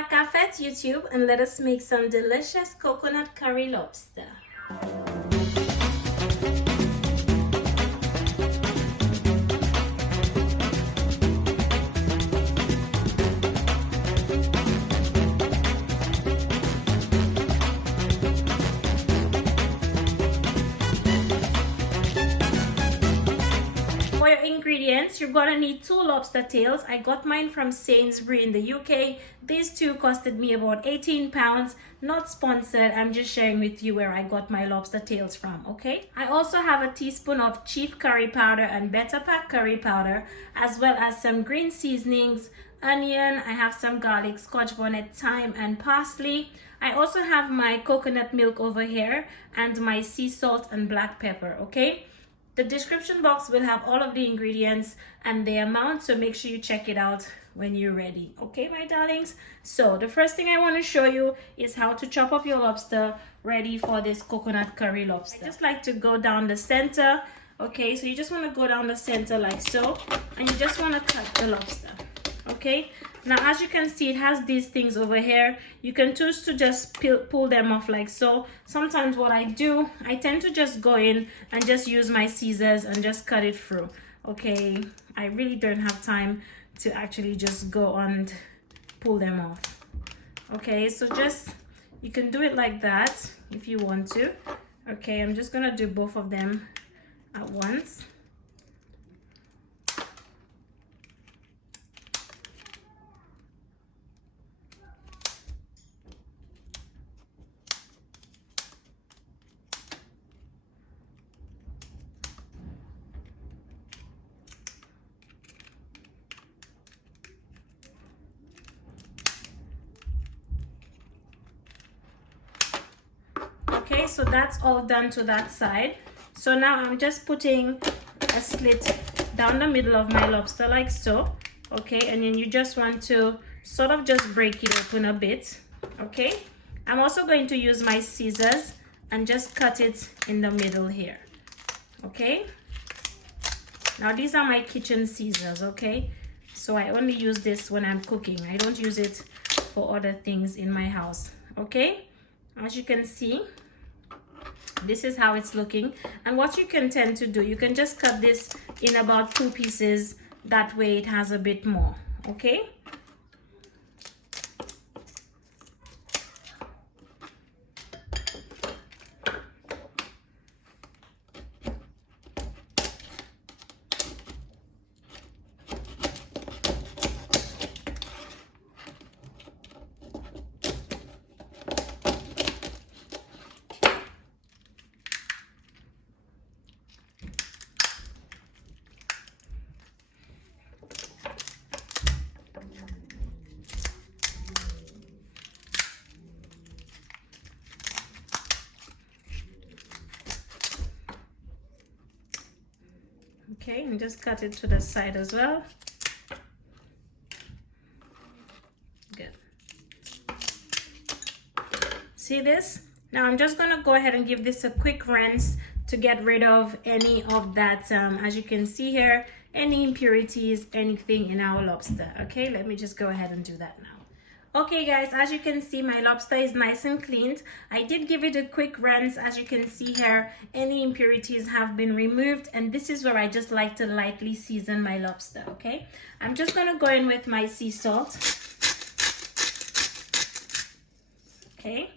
la cafette YouTube, and let us make some delicious coconut curry lobster. For your ingredients, you're gonna need 2 lobster tails. I got mine from Sainsbury's in the UK. These 2 costed me about 18 pounds. Not sponsored, I'm just sharing with you where I got my lobster tails from, okay? I also have a teaspoon of chief curry powder and betapac curry powder, as well as some green seasonings, onion, I have some garlic, scotch bonnet, thyme, and parsley. I also have my coconut milk over here and my sea salt and black pepper, okay? The description box will have all of the ingredients and the amount, so make sure you check it out when you're ready. Okay, my darlings? So the first thing I want to show you is how to chop up your lobster ready for this coconut curry lobster. I just like to go down the center. Okay, so you just want to go down the center like so, and you just want to cut the lobster. Okay, now as you can see, it has these things over here. You can choose to just pull them off like so. Sometimes what I do, I tend to just go in and just use my scissors and just cut it through. Okay, I really don't have time to actually just go and pull them off. Okay, so just, you can do it like that if you want to. Okay, I'm just gonna do both of them at once. Okay, so that's all done to that side. So now I'm just putting a slit down the middle of my lobster like so. Okay, and then you just want to sort of just break it open a bit. Okay, I'm also going to use my scissors and just cut it in the middle here. Okay, now these are my kitchen scissors. Okay, so I only use this when I'm cooking. I don't use it for other things in my house. Okay, as you can see, this is how it's looking. And what you can tend to do, you can just cut this in about 2 pieces. That way it has a bit more. Okay, okay, and just cut it to the side as well. Good. See this? Now I'm just gonna go ahead and give this a quick rinse to get rid of any of that, as you can see here, any impurities, anything in our lobster. Okay, let me just go ahead and do that now. Okay guys, as you can see, my lobster is nice and cleaned. I did give it a quick rinse. As you can see here, any impurities have been removed, and this is where I just like to lightly season my lobster. Okay, I'm just gonna go in with my sea salt. Okay,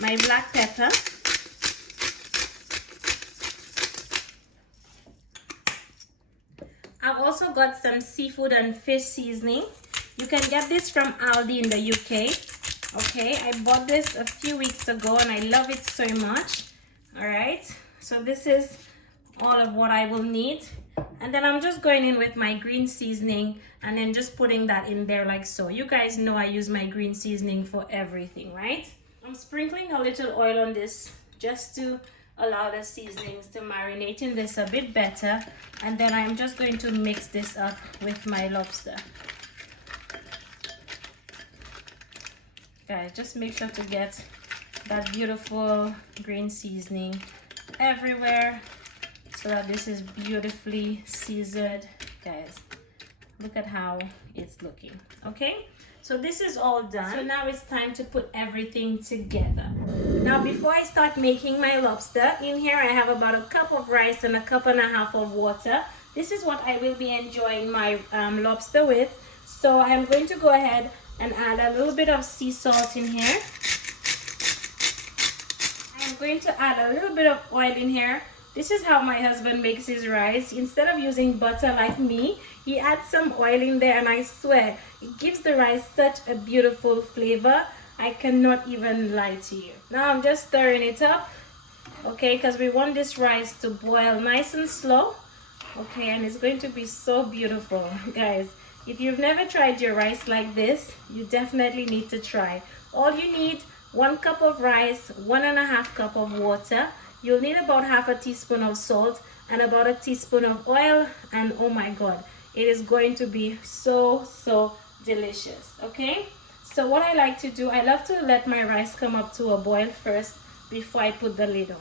my black pepper, I've also got some seafood and fish seasoning. You can get this from Aldi in the UK. Okay, I bought this a few weeks ago and I love it so much. All right, so this is all of what I will need. And then I'm just going in with my green seasoning and then just putting that in there like so. You guys know I use my green seasoning for everything, right? I'm sprinkling a little oil on this just to allow the seasonings to marinate in this a bit better, and then I'm just going to mix this up with my lobster. Guys, just make sure to get that beautiful green seasoning everywhere so that this is beautifully seasoned. Guys, Look at how it's looking. Okay, so this is all done. So now it's time to put everything together. Now before I start making my lobster, in here I have about a cup of rice and a cup and a half of water. This is what I will be enjoying my lobster with. So I'm going to go ahead and add a little bit of sea salt in here. I'm going to add a little bit of oil in here. This is how my husband makes his rice. Instead of using butter like me, he adds some oil in there, and I swear it gives the rice such a beautiful flavor. I cannot even lie to you. Now I'm just stirring it up, okay, because we want this rice to boil nice and slow, okay, and it's going to be so beautiful. Guys, if you've never tried your rice like this, you definitely need to try. All you need, 1 cup of rice, 1.5 cup of water. You'll need about half a teaspoon of salt and about a teaspoon of oil, and oh my god, it is going to be so delicious. Okay, so what I like to do, I love to let my rice come up to a boil first before I put the lid on.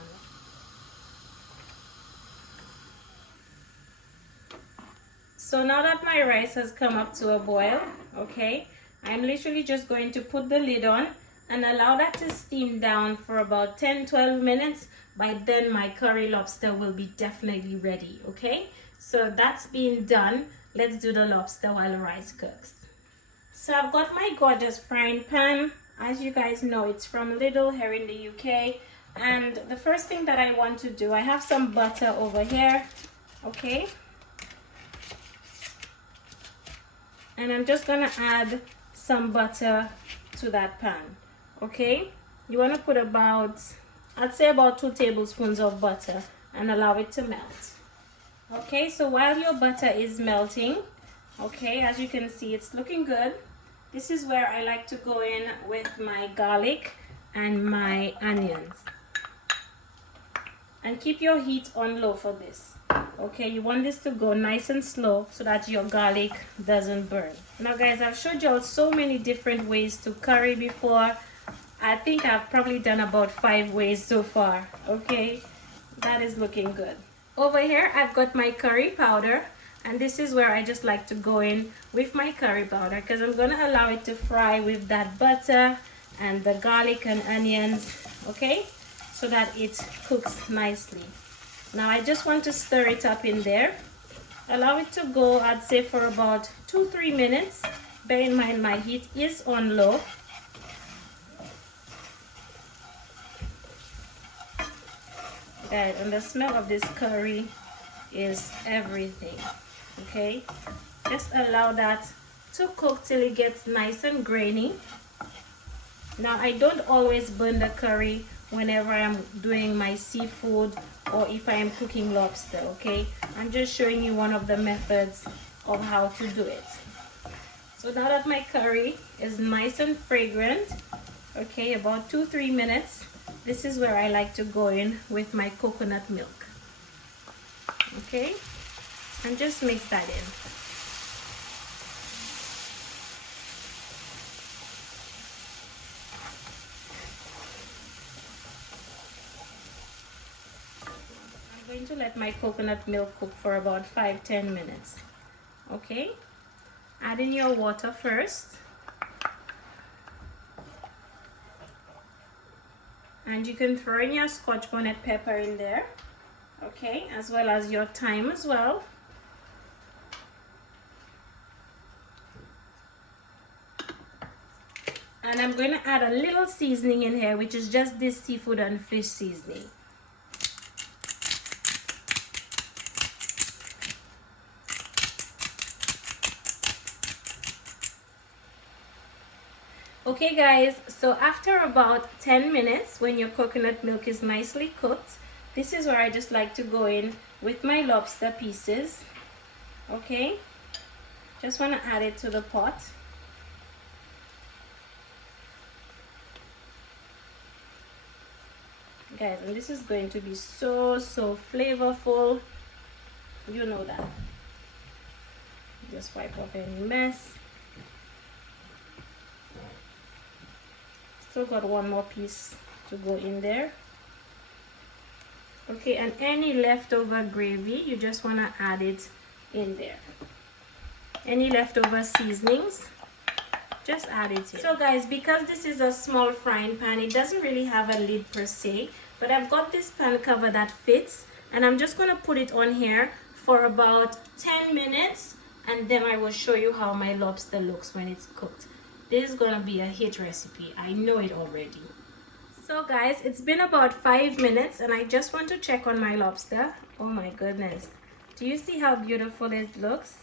So now that my rice has come up to a boil, okay, I'm literally just going to put the lid on and allow that to steam down for about 10-12 minutes. By then my curry lobster will be definitely ready. Okay, so that's being done. Let's do the lobster while the rice cooks. So I've got my gorgeous frying pan. As you guys know, it's from Lidl here in the UK. And the first thing that I want to do, I have some butter over here, okay, and I'm just gonna add some butter to that pan. Okay, you want to put about, I'd say about 2 tablespoons of butter, and allow it to melt. Okay, so while your butter is melting, okay, as you can see, it's looking good. This is where I like to go in with my garlic and my onions. And keep your heat on low for this. Okay, you want this to go nice and slow so that your garlic doesn't burn. Now guys, I've showed you all so many different ways to curry before. I think I've probably done about 5 ways so far. Okay, that is looking good. Over here I've got my curry powder, and this is where I just like to go in with my curry powder because I'm going to allow it to fry with that butter and the garlic and onions, okay, so that it cooks nicely. Now I just want to stir it up in there. Allow it to go, I'd say, for about 2-3 minutes. Bear in mind my heat is on low. Guys, and the smell of this curry is everything. Okay, just allow that to cook till it gets nice and grainy. Now I don't always burn the curry whenever I'm doing my seafood or if I am cooking lobster. Okay, I'm just showing you one of the methods of how to do it. So now that my curry is nice and fragrant, okay, about 2-3 minutes, this is where I like to go in with my coconut milk. Okay, and just mix that in. I'm going to let my coconut milk cook for about 5-10 minutes. Okay, add in your water first. And you can throw in your scotch bonnet pepper in there, okay, as well as your thyme as well. And I'm going to add a little seasoning in here, which is just this seafood and fish seasoning. Okay guys, so after about 10 minutes, when your coconut milk is nicely cooked, this is where I just like to go in with my lobster pieces. Okay, just want to add it to the pot. Guys, and this is going to be so flavorful. You know that. Just wipe off any mess. Still got one more piece to go in there. Okay, and any leftover gravy, you just want to add it in there. Any leftover seasonings, just add it in. So guys, because this is a small frying pan, it doesn't really have a lid per se, but I've got this pan cover that fits, and I'm just gonna put it on here for about 10 minutes, and then I will show you how my lobster looks when it's cooked. This is gonna be a hit recipe, I know it already. So guys, it's been about 5 minutes, and I just want to check on my lobster. Oh my goodness, do you see how beautiful it looks?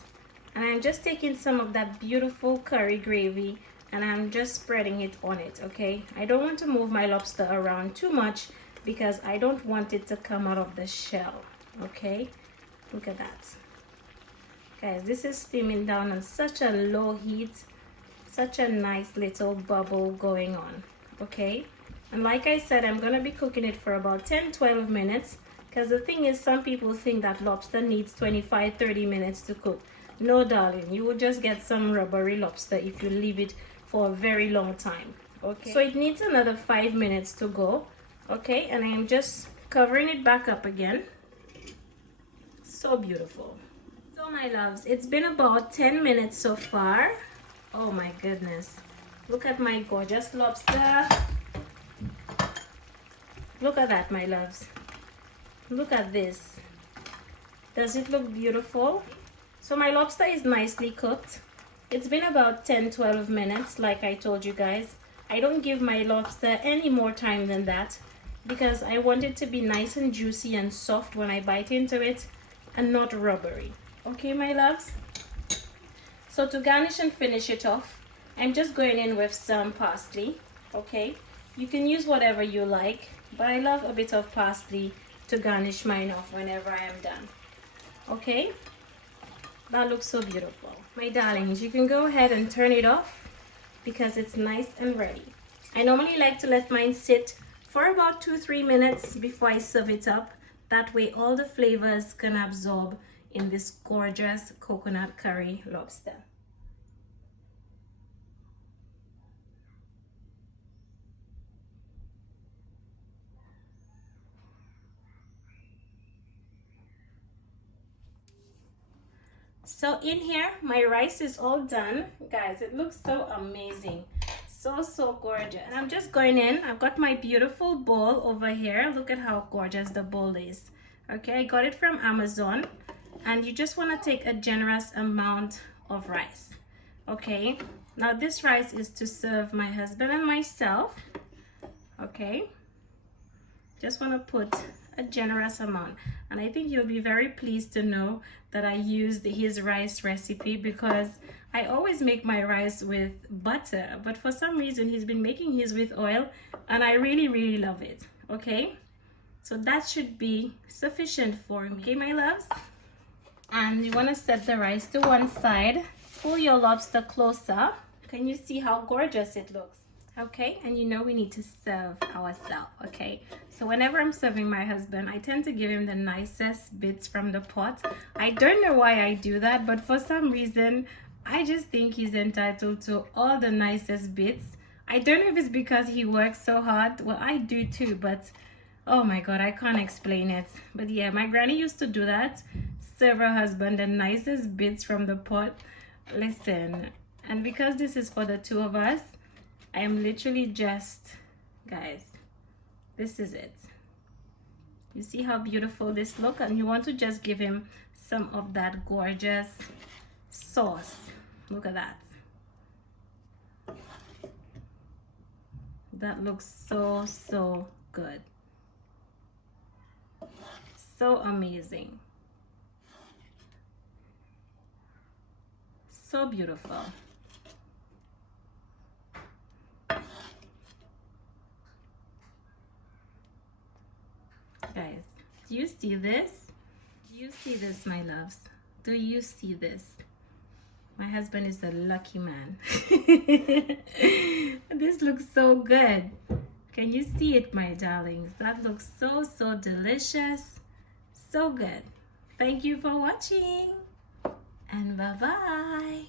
And I'm just taking some of that beautiful curry gravy and I'm just spreading it on it, okay? I don't want to move my lobster around too much because I don't want it to come out of the shell, okay? Look at that. Guys, this is steaming down on such a low heat, such a nice little bubble going on, okay? And like I said, I'm gonna be cooking it for about 10-12 minutes, because the thing is, some people think that lobster needs 25-30 minutes to cook. No darling, you will just get some rubbery lobster if you leave it for a very long time, okay? So it needs another 5 minutes to go, okay? And I am just covering it back up again. So beautiful. So my loves, it's been about 10 minutes so far. Oh my goodness, look at my gorgeous lobster. Look at that, my loves. Look at this. Does it look beautiful? So my lobster is nicely cooked. It's been about 10-12 minutes, like I told you guys. I don't give my lobster any more time than that because I want it to be nice and juicy and soft when I bite into it and not rubbery. Okay, my loves? So to garnish and finish it off, I'm just going in with some parsley, okay? You can use whatever you like, but I love a bit of parsley to garnish mine off whenever I am done, okay? That looks so beautiful. My darlings, you can go ahead and turn it off because it's nice and ready. I normally like to let mine sit for about 2-3 minutes before I serve it up. That way all the flavors can absorb in this gorgeous coconut curry lobster. So in here, my rice is all done. Guys, it looks so amazing. So gorgeous. And I'm just going in. I've got my beautiful bowl over here. Look at how gorgeous the bowl is. Okay, I got it from Amazon. And you just want to take a generous amount of rice. Okay, now this rice is to serve my husband and myself. Okay, just want to put a generous amount, and I think you'll be very pleased to know that I used his rice recipe because I always make my rice with butter, but for some reason he's been making his with oil and I really love it. Okay, so that should be sufficient for me. Okay, my loves, and you want to set the rice to one side. Pull your lobster closer. Can you see how gorgeous it looks? Okay, and you know we need to serve ourselves, okay? So whenever I'm serving my husband, I tend to give him the nicest bits from the pot. I don't know why I do that, but for some reason, I just think he's entitled to all the nicest bits. I don't know if it's because he works so hard. Well, I do too, but oh my God, I can't explain it. But yeah, my granny used to do that. Serve her husband the nicest bits from the pot. Listen, and because this is for the two of us, I am literally just, guys, this is it. You see how beautiful this looks? And you want to just give him some of that gorgeous sauce. Look at that. That looks so good. So amazing. So beautiful. Guys, do you see this? Do you see this, my loves? Do you see this? My husband is a lucky man. This looks so good. Can you see it, my darlings? That looks so delicious. So good. Thank you for watching. And bye-bye.